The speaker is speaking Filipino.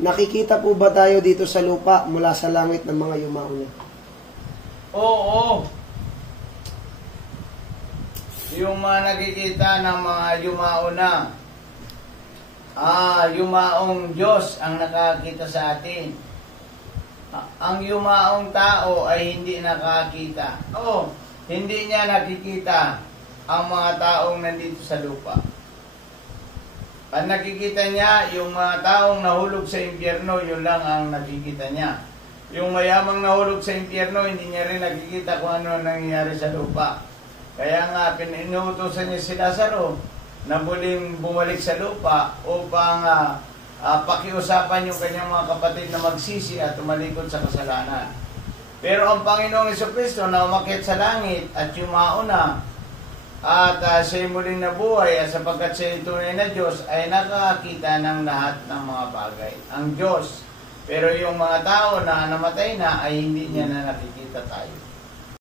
nakikita po ba tayo dito sa lupa mula sa langit ng mga yumao niya? Oo. Yung mga nakikita ng mga yumao na, yumaong Diyos ang nakakita sa atin. Ang yumaong tao ay hindi nakakita. Hindi niya nakikita ang mga taong nandito sa lupa. Ang nakikita niya, yung mga taong nahulog sa impyerno, yun lang ang nakikita niya. Yung mayamang nahulog sa impyerno, hindi niya rin nakikita kung ano nangyayari sa lupa. Kaya nga, pinuutosan niya si Lazaro na muling bumalik sa lupa upang pakiusapan yung kanyang mga kapatid na magsisi at tumalikod sa kasalanan. Pero ang Panginoong Jesucristo na umakyat sa langit at yumao na at siya'y muling nabuhay at sapagkat siya'y tunay na Diyos ay nakakita ng lahat ng mga bagay. Ang Diyos. Pero yung mga tao na namatay na ay hindi niya na nakikita tayo.